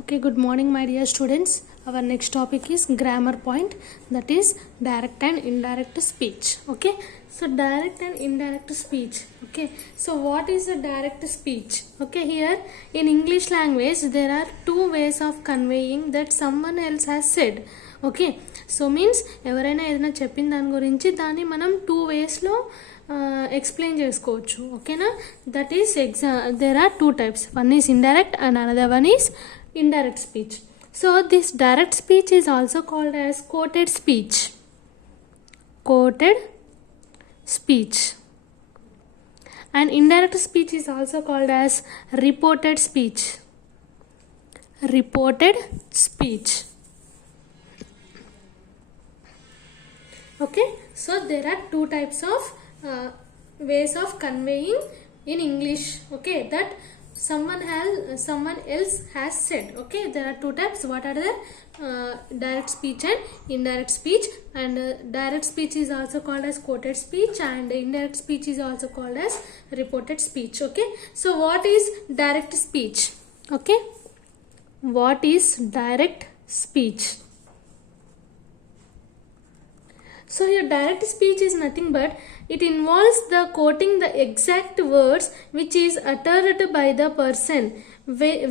Okay, good morning, my dear students. Our next topic is grammar point, that is direct and indirect speech. Okay, so direct and indirect speech. Okay, so what is a direct speech? Okay, here in English language there are two ways of conveying that someone else has said. Okay, so means ఎవరైనా ఏదైనా చెప్పిన దాని గురించి దాన్ని మనం two వేస్లో explain చేసుకోవచ్చు. ఓకేనా, that is there are two types. One is indirect and another one is indirect speech. So this direct speech is also called as quoted speech. Quoted speech. And indirect speech is also called as reported speech. Reported speech. Okay, so there are two types of ways of conveying in English. Okay, that someone else has said. Okay, there are two types. What are the direct speech and indirect speech? And direct speech is also called as quoted speech and indirect speech is also called as reported speech. Okay, so what is direct speech? Okay, what is direct speech? So here direct speech is nothing but it involves the quoting the exact words which is uttered by the person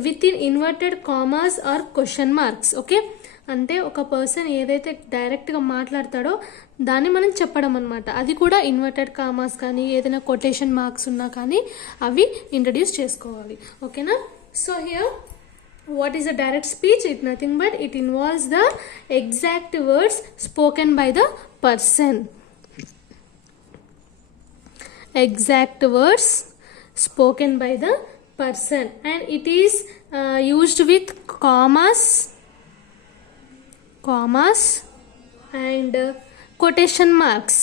within inverted commas or question marks. Okay, అంటే ఒక person ఏదైతే డైరెక్ట్గా మాట్లాడతాడో దాన్ని మనం చెప్పడం అనమాట. అది కూడా ఇన్వర్టెడ్ కామాస్ కానీ ఏదైనా కొటేషన్ మార్క్స్ ఉన్నా కానీ అవి ఇంట్రడ్యూస్ చేసుకోవాలి. ఓకేనా, so here what is a direct speech? It nothing but it involves the exact words spoken by the person. Exact words spoken by the person, and it is used with commas and quotation marks.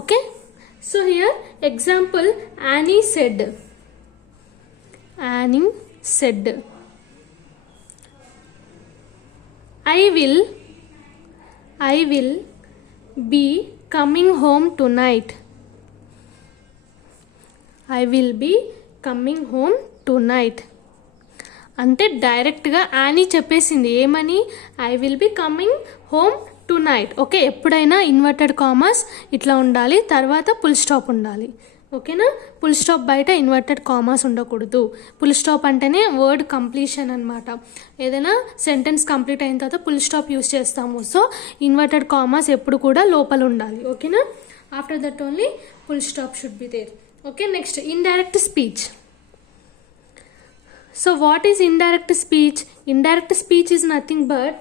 Okay, so here example, Annie said I will be coming home tonight. I will be coming home tonight. అంటే డైరెక్ట్గా Annie చెప్పేసింది ఏమని, I will be coming home tonight. Okay, ఎప్పుడైనా inverted commas ఇట్లా ఉండాలి, తర్వాత full stop ఉండాలి. ఓకేనా, ఫుల్ స్టాప్ బయట ఇన్వర్టెడ్ కామర్స్ ఉండకూడదు. ఫుల్ స్టాప్ అంటేనే వర్డ్ కంప్లీషన్ అనమాట. ఏదైనా సెంటెన్స్ కంప్లీట్ అయిన తర్వాత ఫుల్ స్టాప్ యూస్ చేస్తాము. సో ఇన్వర్టెడ్ కామర్స్ ఎప్పుడు కూడా లోపల ఉండాలి. ఓకేనా, after that only full stop should be there. Okay, next indirect speech. So what is indirect speech? Indirect speech is nothing but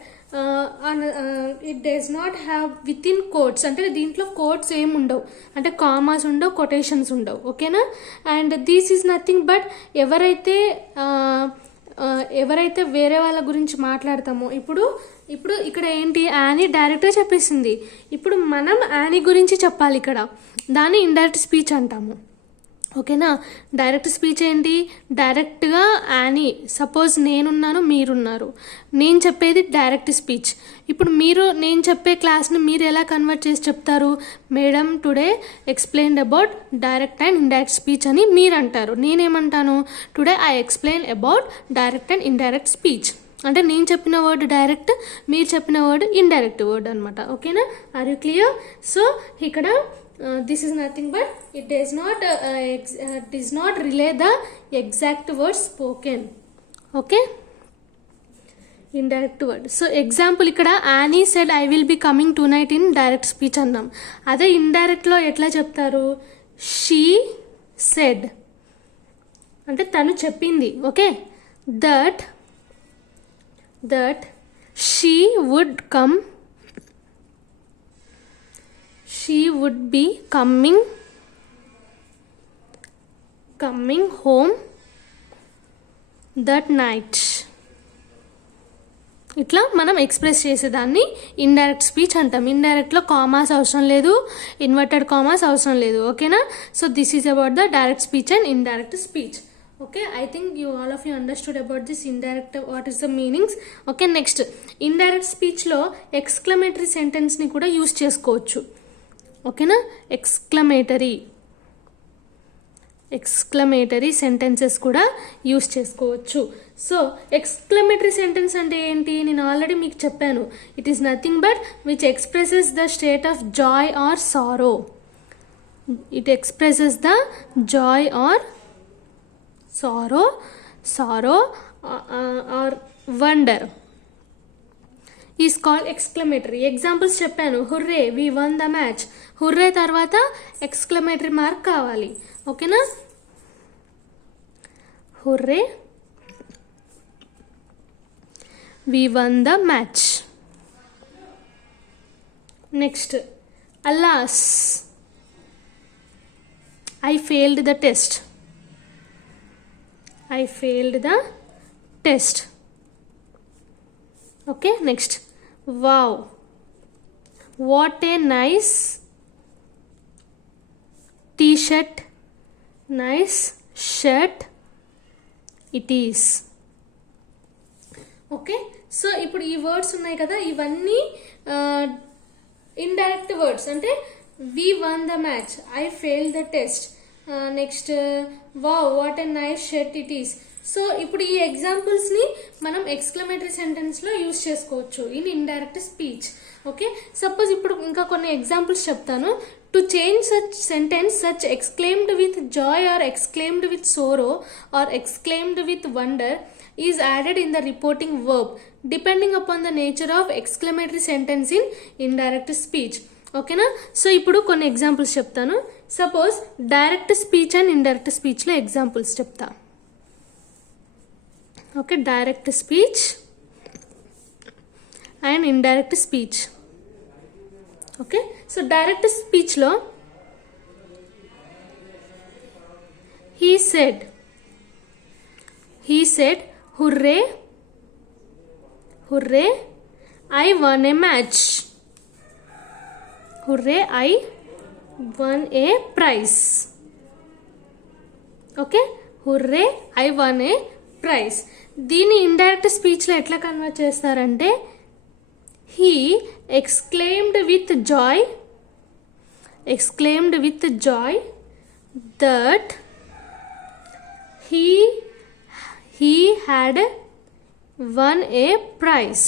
it does not have within quotes. అంటే దీంట్లో quotes ఏమి ఉండవు, అంటే కామాస్ ఉండవు, కొటేషన్స్ ఉండవు. ఓకేనా, and this is nothing but ఎవరైతే వేరే వాళ్ళ గురించి మాట్లాడతామో, ఇప్పుడు ఇక్కడ ఏంటి, యానీ డైరెక్ట్గా చెప్పేసింది. ఇప్పుడు మనం యానీ గురించి చెప్పాలి, ఇక్కడ దాన్ని ఇండైరెక్ట్ స్పీచ్ అంటాము. ఓకేనా, డైరెక్ట్ స్పీచ్ ఏంటి, డైరెక్ట్గా యానీ, సపోజ్ నేనున్నాను మీరున్నారు, నేను చెప్పేది డైరెక్ట్ స్పీచ్. ఇప్పుడు నేను చెప్పే క్లాస్ని మీరు ఎలా కన్వర్ట్ చేసి చెప్తారు, madam today explained about direct and indirect speech అని మీరు అంటారు. నేనేమంటాను, today I explain about direct and indirect speech. అంటే నేను చెప్పిన వర్డ్ డైరెక్ట్, మీరు చెప్పిన వర్డ్ ఇండైరెక్ట్ వర్డ్ అనమాట. ఓకేనా, ఆర్ యూ క్లియర్? సో ఇక్కడ this is nothing but it does not relay the exact words spoken. Okay, indirect word. So example, ఇక్కడ Annie said I will be coming tonight in direct speech అన్నాం. అదే indirect లో ఎట్లా చెప్తారు, she said అంటే తను చెప్పింది. Okay, that she would be coming home that night. ఇట్లా మనం ఎక్స్ప్రెస్ చేసేదాన్ని ఇండైరెక్ట్ స్పీచ్ అంటాం. ఇండైరెక్ట్లో కామాస్ అవసరం లేదు, ఇన్వర్టెడ్ కామాస్ అవసరం లేదు. ఓకేనా, so this is about the direct speech and indirect speech. Okay, I think all of you understood about this indirect, what is the meanings. Okay, next indirect స్పీచ్లో exclamatory సెంటెన్స్ని కూడా use చేసుకోవచ్చు. ఓకేనా, exclamatory exclamatory sentences కూడా use చేసుకోవచ్చు. So exclamatory sentence అంటే ఏంటి, నేను ఆల్రెడీ మీకు చెప్పాను. It is nothing but which expresses the state of joy or sorrow. It expresses the joy or sorrow or wonder is called exclamatory. Examples చెప్పాను. Hurray, we won the match. Hurray తర్వాత exclamatory mark కావాలి. ఓకేనా? Hurray, we won the match. Next, Allah's, I failed the test. I failed the test. Okay, next. Wow, what a nice t-shirt, nice shirt it is. Okay, so ఇప్పుడు ఈ words ఉన్నాయి కదా, ఇవన్నీ indirect words. అంటే we won the match, I failed the test, next wow what a nice shirt it is. So ఇప్పుడు ఈ ఎగ్జాంపుల్స్ని మనం ఎక్స్క్లమేటరీ సెంటెన్స్లో యూస్ చేసుకోవచ్చు in indirect speech. Okay, suppose ఇప్పుడు ఇంకా కొన్ని ఎగ్జాంపుల్స్ చెప్తాను. To change such sentence such exclaimed with joy or exclaimed with sorrow or exclaimed with wonder is added in the reporting verb depending upon the nature of exclamatory sentence in indirect speech. ఓకేనా? So ఇప్పుడు కొన్ని examples చెప్తాను. Suppose direct speech and indirect స్పీచ్లో examples చెప్తా. Okay, direct speech and indirect speech. Okay, so direct స్పీచ్లో he said hurray, I won a match. Hurray, I won a prize. Okay, hurray, I won a prize. దీన్ని indirect స్పీచ్లో ఎట్లా convert చేస్తారంటే he exclaimed with joy that he had won a prize.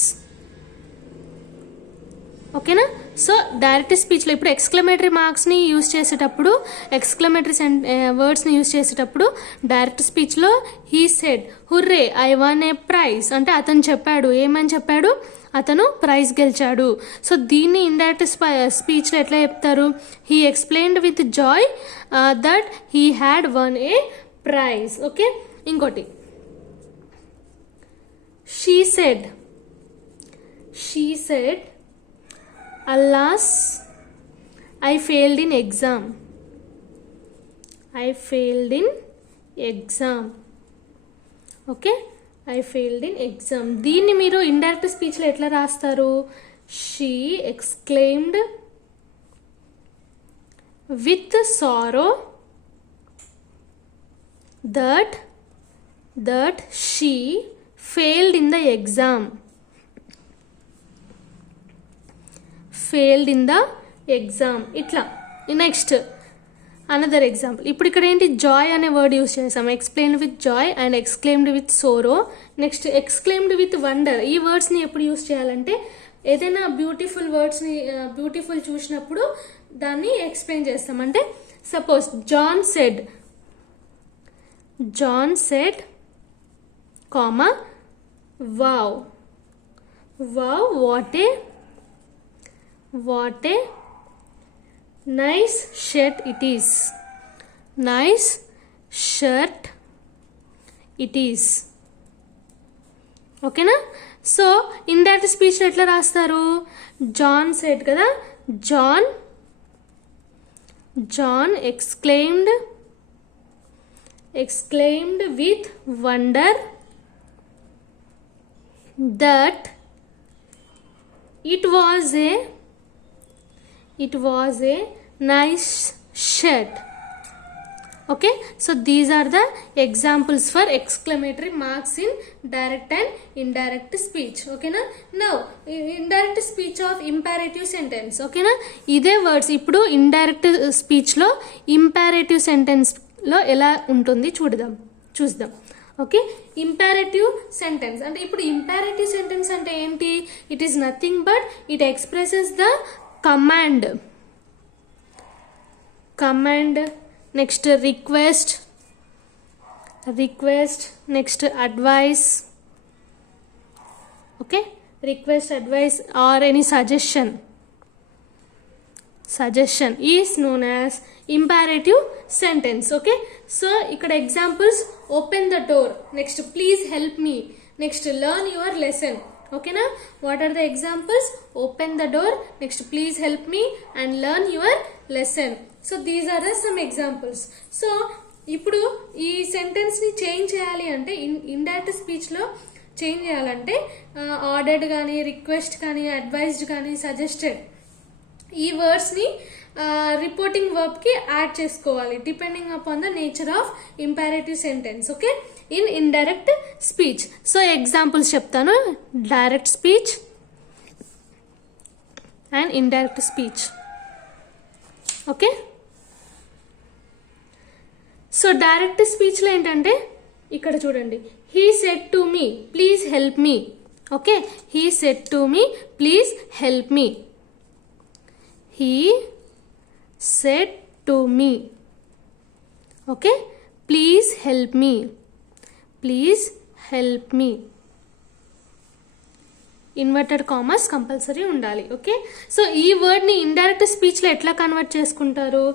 ఓకేనా? So direct స్పీచ్లో ఇప్పుడు exclamatory మార్క్స్ని use చేసేటప్పుడు, exclamatory వర్డ్స్ని యూజ్ చేసేటప్పుడు డైరెక్ట్ స్పీచ్లో he said hurray, I won a prize అంటే అతను చెప్పాడు. ఏమని చెప్పాడు? అతను ప్రైజ్ గెలిచాడు. సో దీన్ని ఇండైరెక్ట్ స్పీచ్లో ఎట్లా చెప్తారు? He explained with joy that he had won a prize. Okay, ఇంకోటి she said alas, I failed in exam. Okay, I failed in exam. దీన్ని మీరు ఇండైరెక్ట్ స్పీచ్లో ఎట్లా రాస్తారు? she exclaimed with sorrow that she failed in the exam. ఇట్లా. Next another example. ఇప్పుడు ఇక్కడ ఏంటి? జాయ్ అనే వర్డ్ యూస్ చేసాం. Explained with Joy and exclaimed with sorrow. Next exclaimed with wonder. ఈ వర్డ్స్ని ఎప్పుడు యూస్ చేయాలంటే ఏదైనా బ్యూటిఫుల్ వర్డ్స్ని బ్యూటిఫుల్ చూసినప్పుడు దాన్ని ఎక్స్ప్లెయిన్ చేస్తాం. అంటే suppose John said comma wow what a nice shirt it is. ఓకేనా? సో ఇండైరెక్ట్ స్పీచ్ ఎట్లా రాస్తారు? జాన్ సెడ్ కదా, John exclaimed with wonder that it was a nice shirt. Okay, so these are the examples for exclamatory marks in direct and indirect speech. Okay na? Now indirect speech of imperative sentence. Okay na? ఇదే words ఇప్పుడు indirect స్పీచ్లో imperative sentence లో ఎలా ఉంటుంది చూద్దాం. Okay, imperative sentence అంటే ఇప్పుడు imperative sentence అంటే ఏంటి? It is nothing but it expresses the command. Next request, next advice. Okay, request, advice or any suggestion is known as imperative sentence. Okay, so ఇక్కడ examples open the door, next please help me, next learn your lesson. ఓకేనా, what are the examples? Open the door, next please help me and learn your lesson. So these are the some examples. So ఇప్పుడు ఈ సెంటెన్స్ని change చేయాలి అంటే indirect స్పీచ్లో change చేయాలంటే ordered కానీ, request కానీ, అడ్వైజ్డ్ కానీ, సజెస్టెడ్ ఈ వర్డ్స్ని రిపోర్టింగ్ వర్బ్కి యాడ్ చేసుకోవాలి depending upon the nature of imperative sentence. Okay, in indirect speech. So examples చెప్తాను, direct speech and indirect speech. Okay, so direct స్పీచ్లో ఏంటంటే ఇక్కడ చూడండి, he said to me please help me. Okay, he said to me please help me. He said to me, okay, please help me, please help me. Inverted commas compulsory ఉండాలి. Okay, so ఈ వర్డ్ని indirect స్పీచ్లో ఎట్లా convert చేసుకుంటారు?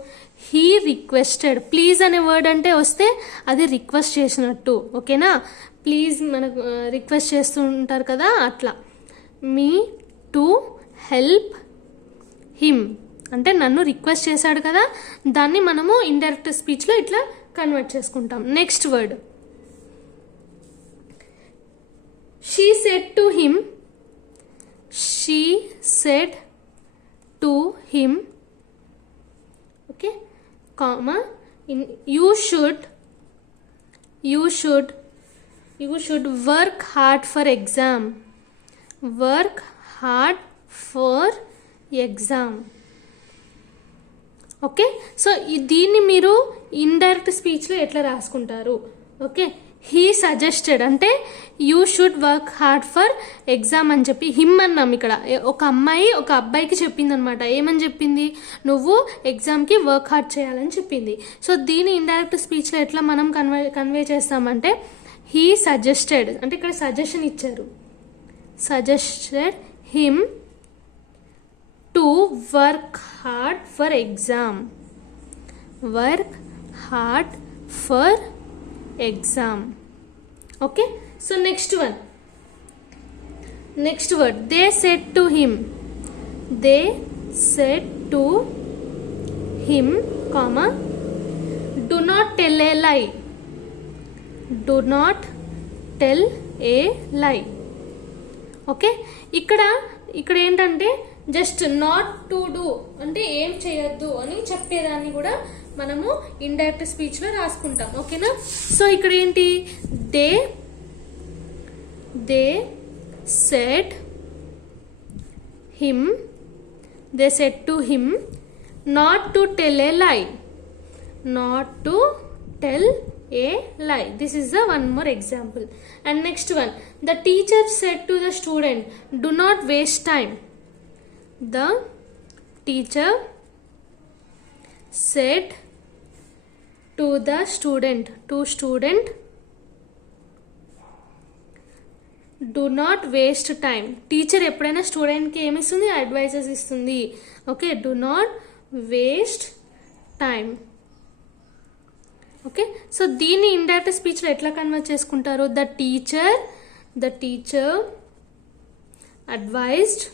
He requested, please అనే word అంటే వస్తే అది request చేసినట్టు. ఓకేనా, ప్లీజ్ మనకు రిక్వెస్ట్ చేస్తూ ఉంటారు కదా, అట్లా. మీ టు హెల్ప్ హిమ్ అంటే నన్ను రిక్వెస్ట్ చేశాడు కదా, దాన్ని మనము ఇండైరెక్ట్ స్పీచ్లో ఇట్లా కన్వర్ట్ చేసుకుంటాం. Next word, she said to him, okay, comma, you should work hard for exam, okay, so దీన్ని మీరు ఇండైరెక్ట్ స్పీచ్లో ఎట్లా రాసుకుంటారు? ఓకే, హీ సజెస్టెడ్ అంటే you should work hard for exam అని చెప్పి హిమ్ అన్నాం. ఇక్కడ ఒక అమ్మాయి ఒక అబ్బాయికి చెప్పింది అనమాట. ఏమని చెప్పింది? నువ్వు ఎగ్జామ్కి వర్క్ హార్డ్ చేయాలని చెప్పింది. సో దీన్ని ఇండైరెక్ట్ స్పీచ్లో ఎట్లా మనం కన్వే చేస్తామంటే హీ సజెస్టెడ్ అంటే ఇక్కడ సజెషన్ ఇచ్చారు, suggested him to work hard for exam, okay. So next word, they said to him, comma, do not tell a లై, ఓకే. ఇక్కడ ఏంటంటే జస్ట్ నాట్ టు డూ అంటే ఏం చేయొద్దు అని చెప్పేదాన్ని కూడా మనము ఇండైరెక్ట్ స్పీచ్లో రాసుకుంటాం. ఓకేనా, సో ఇక్కడ ఏంటి? They said to him not to tell a lie. This is the one more example. And next one, the teacher said to the student, do not waste time. The teacher said to the student, do not waste time. Teacher ఎప్పుడైనా స్టూడెంట్కి ఏమి ఇస్తుంది? Advises ఇస్తుంది. Okay, do not waste time. Okay, so దీన్ని indirect స్పీచ్లో ఎట్లా convert చేసుకుంటారు? The teacher advised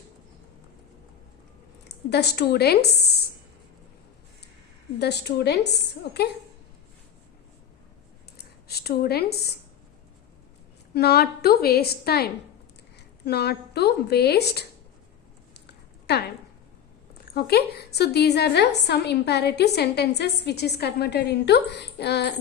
the students, okay, students not to waste time, Okay, so these are the some imperative sentences which is converted into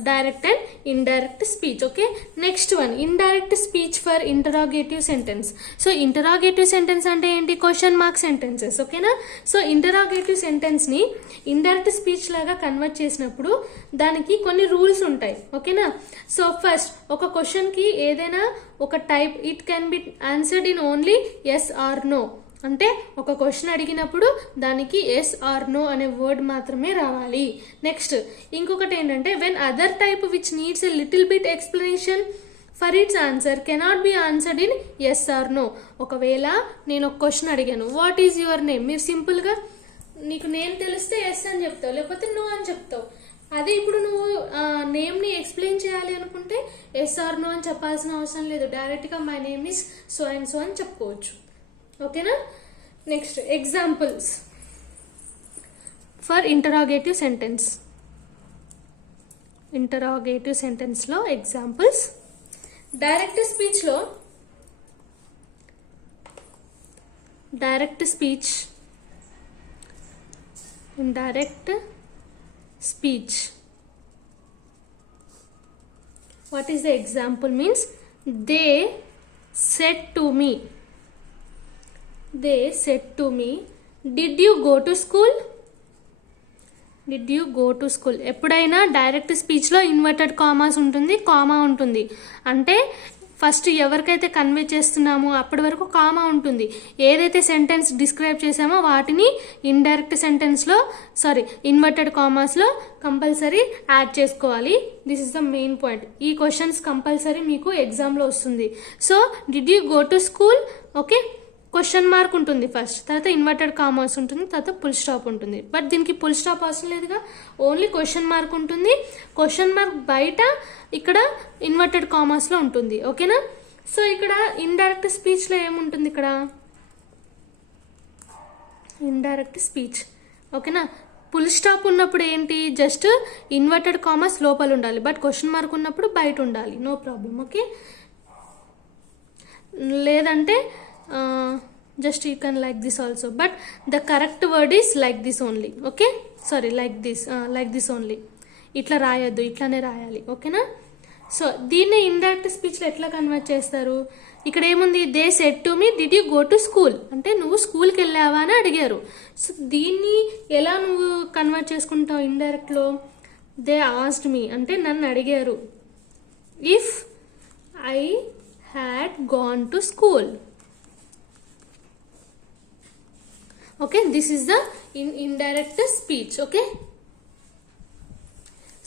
direct and indirect speech. Okay, next one, indirect speech for interrogative sentence. So interrogative sentence ante enti, question mark sentences. Okay na, so interrogative sentence ni indirect speech laga convert చేసినప్పుడు దానికి కొన్ని rules ఉంటాయి. ఓకేనా, so first ఒక question కి ఏదైనా ఒక type it can be answered in only yes or no. అంటే ఒక క్వశ్చన్ అడిగినప్పుడు దానికి ఎస్ ఆర్ నో అనే వర్డ్ మాత్రమే రావాలి. నెక్స్ట్ ఇంకొకటి ఏంటంటే when other type which needs a little bit explanation for its answer cannot be answered in yes or no. ఒకవేళ నేను ఒక క్వశ్చన్ అడిగాను, వాట్ ఈజ్ యువర్ నేమ్, మీరు సింపుల్గా నీకు నేమ్ తెలిస్తే ఎస్ అని చెప్తావు, లేకపోతే నో అని చెప్తావు. అదే ఇప్పుడు నువ్వు నేమ్ని ఎక్స్ప్లెయిన్ చేయాలి అనుకుంటే ఎస్ ఆర్ నో అని చెప్పాల్సిన అవసరం లేదు, డైరెక్ట్గా my name is so and so అని చెప్పుకోవచ్చు. ఓకేనా, next examples for interrogative sentence. Interrogative సెంటెన్స్లో ఎగ్జాంపుల్స్, డైరెక్ట్ స్పీచ్లో direct speech, indirect speech. What is the example means they said to me, they said to me, did you go to school? Did you go to school? ఎప్పుడైనా direct స్పీచ్లో inverted commas ఉంటుంది, comma ఉంటుంది. అంటే first ఎవరికైతే convey చేస్తున్నామో అప్పటి వరకు comma ఉంటుంది. ఏదైతే సెంటెన్స్ డిస్క్రైబ్ చేసామో వాటిని ఇండైరెక్ట్ సెంటెన్స్లో ఇన్వర్టెడ్ కామాస్లో కంపల్సరీ యాడ్ చేసుకోవాలి. This is the main point. ఈ క్వశ్చన్స్ కంపల్సరీ మీకు ఎగ్జామ్లో వస్తుంది. So did you go to school, okay, question mark ఉంటుంది ఫస్ట్, తర్వాత ఇన్వర్టెడ్ కామర్స్ ఉంటుంది, తర్వాత ఫుల్ స్టాప్ ఉంటుంది. బట్ దీనికి ఫుల్ స్టాప్ అవసరం లేదుగా, ఓన్లీ క్వశ్చన్ మార్క్ ఉంటుంది. క్వశ్చన్ మార్క్ బయట ఇక్కడ ఇన్వర్టెడ్ కామర్స్లో ఉంటుంది. ఓకేనా, సో ఇక్కడ ఇండైరెక్ట్ స్పీచ్లో ఏముంటుంది, ఇక్కడ ఇండైరెక్ట్ స్పీచ్. ఓకేనా, ఫుల్ స్టాప్ ఉన్నప్పుడు ఏంటి, జస్ట్ ఇన్వర్టెడ్ కామర్స్ లోపల ఉండాలి, బట్ క్వశ్చన్ మార్క్ ఉన్నప్పుడు బయట ఉండాలి, నో ప్రాబ్లం. ఓకే, లేదంటే just you can like this also, but the correct word is like this only. Okay, sorry, like this only. ఇట్లా రాయొద్దు, ఇట్లానే రాయాలి. ఓకేనా, సో దీన్ని ఇండైరెక్ట్ స్పీచ్లో ఎట్లా కన్వర్ట్ చేస్తారు, ఇక్కడ ఏముంది, they said to me did you go to school, అంటే నువ్వు స్కూల్కి వెళ్ళావా అని అడిగారు. సో దీన్ని ఎలా నువ్వు కన్వర్ట్ చేసుకుంటావు ఇండైరెక్ట్లో, దే ఆస్క్డ్ మీ అంటే నన్ను అడిగారు, if I had gone to school. Okay, this is the indirect speech. Okay,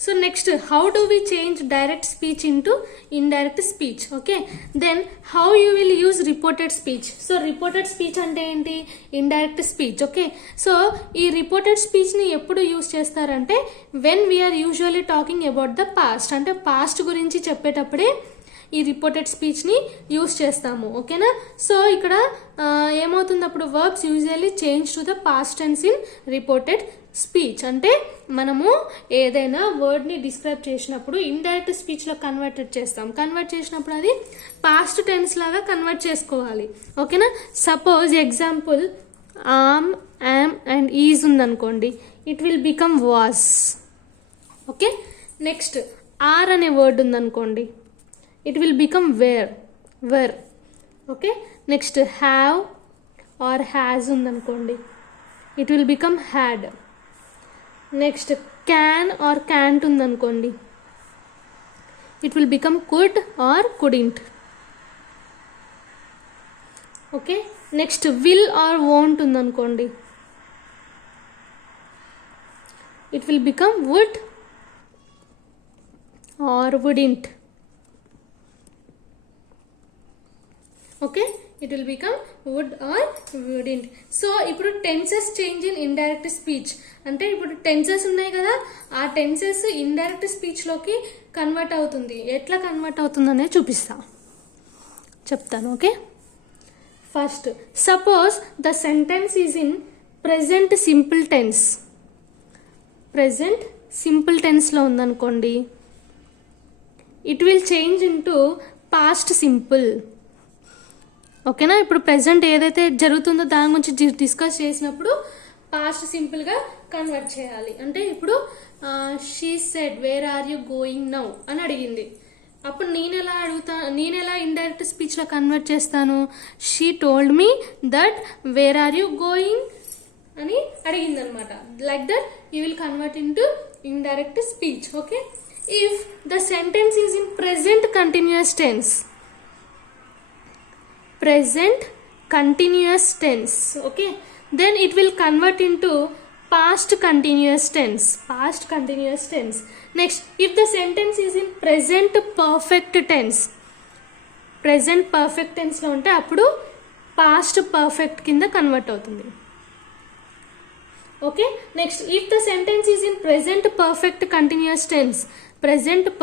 so next, how do we change direct speech into indirect speech? Okay, then how you will use reported speech. So reported speech ante enti, indirect speech. Okay, so ee reported speech ni eppudu use chestarante when we are usually talking about the past, ante past gurinchi cheppetapude ఈ reported స్పీచ్ని use చేస్తాము. ఓకేనా, so ఇక్కడ ఏమవుతుంది, అప్పుడు verbs usually change to the past tense in reported speech. అంటే మనము ఏదైనా వర్డ్ని డిస్క్రైబ్ చేసినప్పుడు ఇండైరెక్ట్ స్పీచ్లో కన్వర్ట్ చేసినప్పుడు అది పాస్ట్ టెన్స్ లాగా కన్వర్ట్ చేసుకోవాలి. ఓకేనా, suppose example am, am and is ఉందనుకోండి, it will become was. Okay, next are అనే వర్డ్ ఉందనుకోండి, it will become were. Okay, next have or has undanukondi, it will become had. Next can or can't undanukondi, it will become could or couldn't. Okay, next will or won't undanukondi, it will become would or wouldn't. Okay, it will become would or wouldn't. సో ఇప్పుడు tenses change in indirect speech అంటే ఇప్పుడు tenses ఉన్నాయి కదా, ఆ tenses indirect స్పీచ్లోకి convert అవుతుంది. ఎట్లా convert అవుతుంది అనేది చెప్తాను. Okay, first suppose the sentence is in present simple tense. Present simple టెన్స్లో ఉందనుకోండి, it will change into past simple. ఓకేనా, ఇప్పుడు ప్రెజెంట్ ఏదైతే జరుగుతుందో దాని గురించి డిస్కస్ చేసినప్పుడు పాస్ట్ సింపుల్గా కన్వర్ట్ చేయాలి. అంటే ఇప్పుడు she said where are you going now అని అడిగింది. అప్పుడు నేను ఎలా ఇండైరెక్ట్ స్పీచ్లో కన్వర్ట్ చేస్తాను? She told me that where are you going అని అడిగింది అనమాట. Like that you will convert into indirect speech. Okay, if the sentence is in present continuous tense, present continuous tense, okay, then it will convert into past continuous tense. Next, if the sentence is in present perfect tense లో ఉంటే అప్పుడు past perfect కింద convert అవుతుంది. Okay, next if the sentence is in present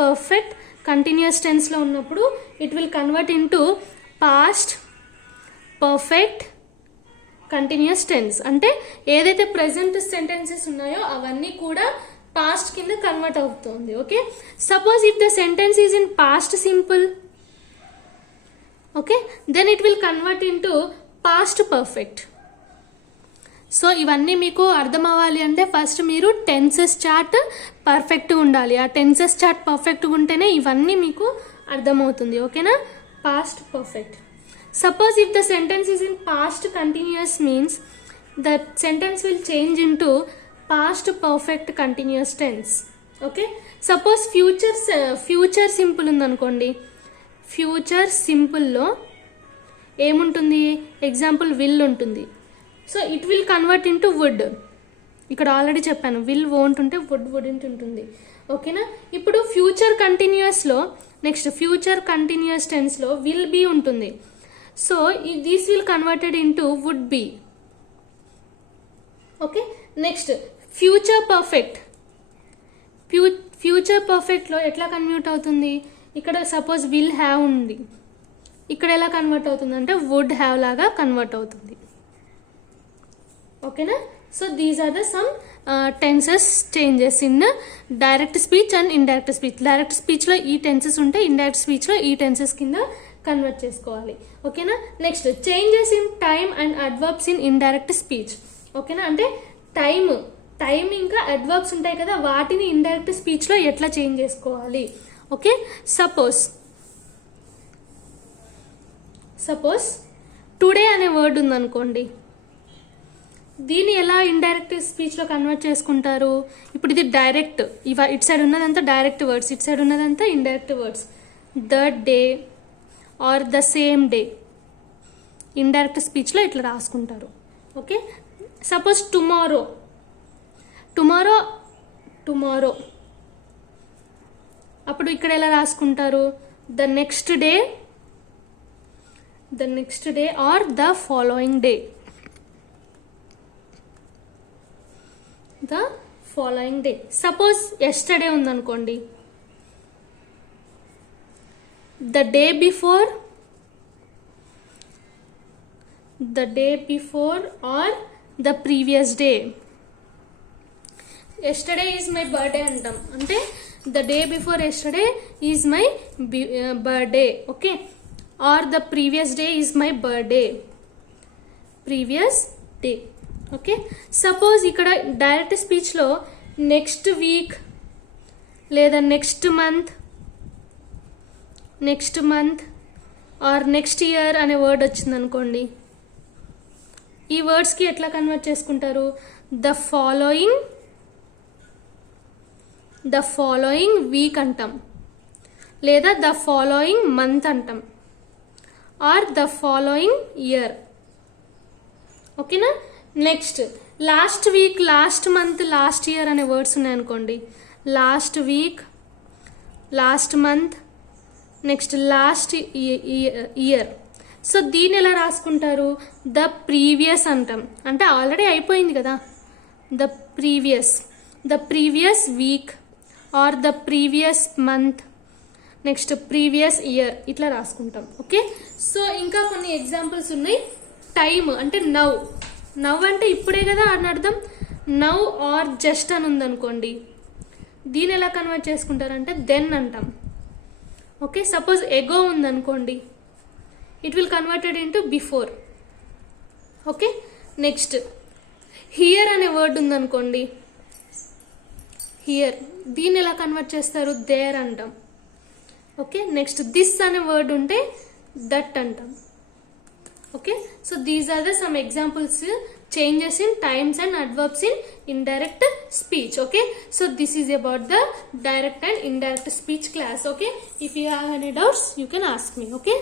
perfect continuous tense లో ఉన్నప్పుడు it will convert into past perfect continuous tense. అంటే ఏదైతే present sentences ఉన్నాయో అవన్నీ కూడా పాస్ట్ కింద కన్వర్ట్ అవుతుంది. Okay, suppose if the sentence is in past simple, okay, then it will convert into past perfect. So ఇవన్నీ మీకు అర్థం అవ్వాలి అంటే ఫస్ట్ మీరు టెన్సెస్ చార్ట్ పర్ఫెక్ట్గా ఉండాలి. ఆ టెన్సెస్ చార్ట్ పర్ఫెక్ట్గా ఉంటేనే ఇవన్నీ మీకు అర్థమవుతుంది. ఓకేనా? Past perfect. Suppose if the sentence is in past continuous means the sentence will change into past perfect continuous tense. Okay, suppose future simple ఉందనుకోండి. ఫ్యూచర్ సింపుల్లో ఏముంటుంది? ఎగ్జాంపుల్ విల్ ఉంటుంది. So it will convert into would. ఇక్కడ already చెప్పాను, will won't ఉంటే would wouldn't ఉంటుంది. ఓకేనా? ఇప్పుడు ఫ్యూచర్ కంటిన్యూస్లో నెక్స్ట్ ఫ్యూచర్ కంటిన్యూస్ టెన్స్లో విల్ బీ ఉంటుంది. So this will converted into would be. Okay, next future perfect. Future పర్ఫెక్ట్లో ఎట్లా కన్వర్ట్ అవుతుంది? ఇక్కడ సపోజ్ విల్ హ్యావ్ ఉంది, ఇక్కడ ఎలా కన్వర్ట్ అవుతుంది అంటే వుడ్ హ్యావ్ లాగా కన్వర్ట్ అవుతుంది. ఓకేనా? So these are the some tenses changes in direct speech and indirect speech. Direct స్పీచ్లో ఈ టెన్సెస్ ఉంటే ఇండైరెక్ట్ స్పీచ్లో ఈ టెన్సెస్ కింద కన్వర్ట్ చేసుకోవాలి. ఓకేనా? Next changes in time and adverbs in indirect speech. ఓకేనా? అంటే టైం ఇంకా అడ్వర్బ్స్ ఉంటాయి కదా, వాటిని ఇండైరెక్ట్ స్పీచ్లో ఎట్లా చేంజ్ చేసుకోవాలి. ఓకే, సపోజ్ టుడే అనే వర్డ్ ఉందనుకోండి, దీన్ని ఎలా ఇండైరెక్ట్ స్పీచ్లో కన్వర్ట్ చేసుకుంటారు? ఇప్పుడు ఇది డైరెక్ట్, ఇటు సైడ్ ఉన్నదంతా డైరెక్ట్ వర్డ్స్, ఇటు సైడ్ ఉన్నదంతా indirect words. The day or the same day indirect స్పీచ్లో ఇట్లా రాసుకుంటారు. ఓకే, సపోజ్ టుమారో అప్పుడు ఇక్కడ ఎలా రాసుకుంటారు? The next day or the following day. Suppose yesterday ఉందనుకోండి, the day before or the previous day. Yesterday is my birthday అంటాం, అంటే the day before yesterday is my birthday. Okay, or the previous day is my birthday. Okay, suppose ఇక్కడ direct స్పీచ్లో next week లేదా next month or next year అనే word వచ్చింది అనుకోండి, ఈ వర్డ్స్కి ఎట్లా convert చేసుకుంటారు? ద ఫాలోయింగ్ వీక్ అంటాం, లేదా ద ఫాలోయింగ్ మంత్ అంటాం, ఆర్ ద ఫాలోయింగ్ ఇయర్. ఓకేనా? Next last week, last month, last year అనే వర్డ్స్ ఉన్నాయనుకోండి, last week, last month, next last year. So దీన్ని ఎలా రాసుకుంటారు? ద ప్రీవియస్ అంటాం, అంటే ఆల్రెడీ అయిపోయింది కదా. The previous week or the previous month, next previous year, ఇట్లా రాసుకుంటాం. ఓకే, సో ఇంకా కొన్ని ఎగ్జాంపుల్స్ ఉన్నాయి. టైమ్ అంటే నవ్ అంటే ఇప్పుడే కదా అని అర్థం. నవ్ ఆర్ జస్ట్ అని ఉందనుకోండి, దీన్ని ఎలా కన్వర్ట్ చేసుకుంటారంటే దెన్ అంటాం. ఓకే, సపోజ్ ఎగో ఉందనుకోండి, it will converted into before. Okay, next here అనే వర్డ్ ఉందనుకోండి, హియర్, దీన్ని ఎలా కన్వర్ట్ చేస్తారు? దేర్ అంటాం. ఓకే, నెక్స్ట్ దిస్ అనే వర్డ్ ఉంటే దట్ అంటాం. Okay, so these are the some examples changes in times and adverbs in indirect speech. Okay, so this is about the direct and indirect speech class. Okay, if you have any doubts you can ask me. Okay.